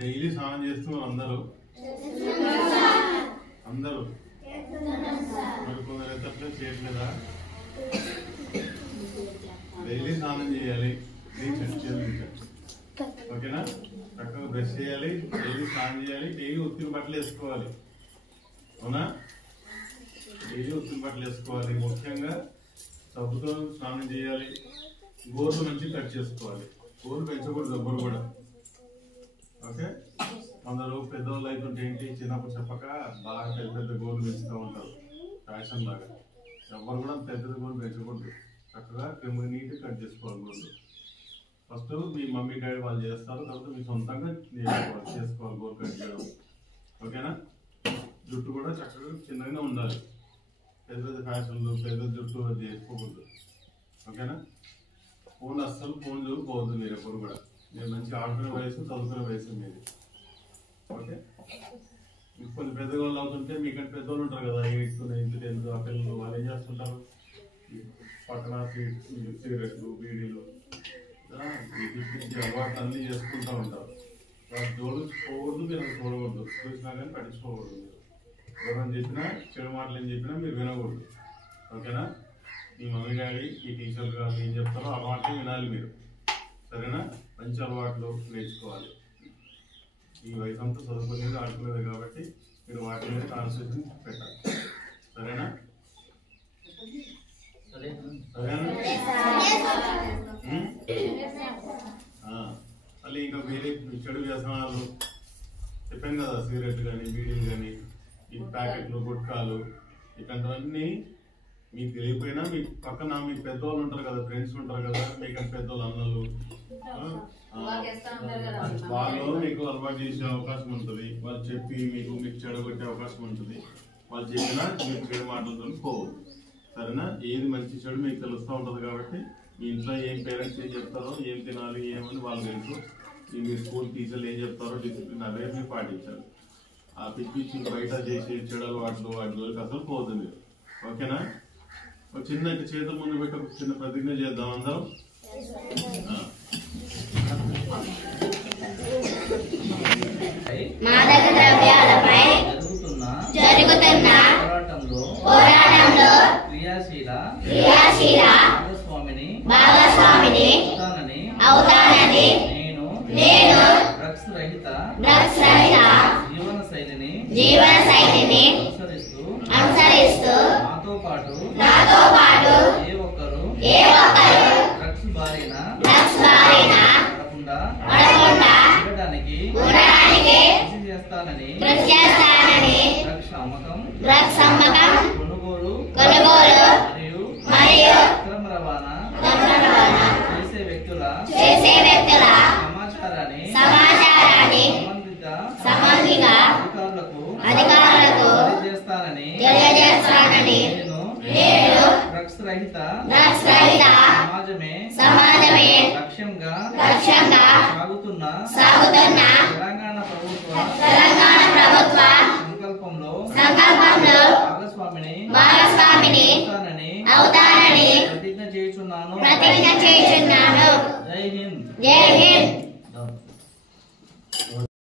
Daily స్నానం చేస్తున్నారు అందరూ అందరూ మరి కొందరు ఎత్తట్లేదు చేయట్లేదా? డైలీ స్నానం చేయాలి, ఓకేనా? చక్కగా బ్రష్ చేయాలి, డైలీ స్నానం చేయాలి, డైలీ ఉత్తిన బట్టలు వేసుకోవాలి, అవునా? డైలీ ఉత్తిన బట్టలు వేసుకోవాలి, ముఖ్యంగా సబ్బుతో స్నానం చేయాలి, గోర్లు మంచి కట్ చేసుకోవాలి, గోర్లు పెంచకూడదు ఎవ్వరు కూడా, ఓకే? కొందరు పెద్దవాళ్ళు అయితే ఏంటి చిన్నప్పుడు చెప్పక బాగా పెద్ద పెద్ద గోర్లు పెంచుతూ ఉంటారు ఫ్యాషన్ లాగా. ఎవ్వరు కూడా పెద్ద పెద్ద గోర్లు పెంచకూడదు, చక్కగా క్రిమికి నీట్గా కట్ చేసుకోవాలి గోర్లు. ఫస్ట్ మీ మమ్మీ డాడీ వాళ్ళు చేస్తారు, తర్వాత మీ సొంతంగా చేసుకోవాలి గోర్ కట్ చేయడం, ఓకేనా? జుట్టు కూడా చక్కగా చిన్నగానే ఉండాలి, పెద్ద పెద్ద ఫ్యాషన్లు పెద్ద జుట్టు అది చేసుకోకూడదు, ఓకేనా? ఫోన్ అస్సలు ఫోన్ చూసుకోవద్దు మీరు ఎప్పుడు కూడా. మీరు మంచి ఆడుకునే వయసు చదువుకునే వయసు మీది, ఓకే? కొన్ని పెద్దవాళ్ళు అవుతుంటే మీకంటే పెద్దవాళ్ళు ఉంటారు కదా, 8th 9th 10th ఆ పిల్లలు వాళ్ళు ఏం చేస్తుంటారు, పక్కన సిగరెట్లు బీడీలు అలవాటు అన్నీ చేసుకుంటూ ఉంటారు. వాళ్ళు జోడించుకోకూడదు, మీరు చూడకూడదు, చూసినా కానీ పట్టించుకోకూడదు. మీరు ఎవరైనా చెప్పినా చెడు మాటలు ఏం చెప్పినా మీరు వినకూడదు, ఓకేనా? మీ మమ్మీ డాడీ ఈ టీచర్లు కానీ ఏం చెప్తారో ఆ మాటలు వినాలి మీరు, సరేనా? మంచి అలవాట్లు నేర్చుకోవాలి. ఈ వయసు అంతా చదువుకునేది ఆడుకునేది కాబట్టి మీరు వాటి మీద కాన్సన్ట్రేషన్ పెట్టాలి, సరేనా? మళ్ళీ ఇంకా వేరే చెడు వ్యసనాలు చెప్పాను కదా, సిగరెట్ కానీ బీడీలు కానీ ఈ ప్యాకెట్లు గుట్కాలు ఇట్లాంటివన్నీ మీకు తెలియకపోయినా మీ పక్కన మీకు పెద్దవాళ్ళు ఉంటారు కదా, ఫ్రెండ్స్ ఉంటారు కదా, మీకంటే పెద్దవాళ్ళు అన్నలు వాళ్ళు మీకు అలవాటు చేసే అవకాశం ఉంటుంది, వాళ్ళు చెప్పి మీకు చెడగొట్టే అవకాశం ఉంటుంది. వాళ్ళు చెప్పినా మీకు చెడు మాటలతో పోవద్దు, సరేనా? ఏది మంచి చెడు మీకు తెలుస్తూ ఉంటుంది కాబట్టి మీ ఇంట్లో ఏం పేరెంట్స్ ఏం చెప్తారో ఏం తినాలి ఏమని వాళ్ళు తెలుసు, మీ స్కూల్ టీచర్లు ఏం చెప్తారో డిసిప్లిన్ అవే మీరు పాటించాలి. ఆ పిచ్చి బయట చేసే చెడు అలవాట్లు వాటి రోజుకి అసలు పోవద్దు మీరు, ఓకేనా? ఒక చిన్న చేతుల ముందు పెట్టి ఒక చిన్న ప్రతిజ్ఞ చేద్దాం అందరం. మాదక ద్రవ్యాలపై జరుగుతున్న పోరాటంలో క్రియాశీల భాగస్వామిని అవుతానని నేను డ్రగ్స్ రహిత జీవన శైలిని అనుసరిస్తూ నాతో పాటు ఏ ఒక్కరు డ్రగ్స్ బారిన పడకుండా ఉండడానికి కృషి చేస్తానని డ్రగ్స్ అమ్మకం కొనుగోలు మరియు అక్రమ రవాణా చేసే వ్యక్తుల సమాచారాన్ని సంబంధిత అధికారులకు తెలియజేస్తానని నేను డ్రగ్స్ రహిత సమాజమే లక్ష్యంగా సాగుతున్న తెలంగాణ ప్రభుత్వ సంకల్పంలో భాగస్వామిని అవుతానని ప్రతిజ్ఞ చేయుచున్నాను. జై హింద్.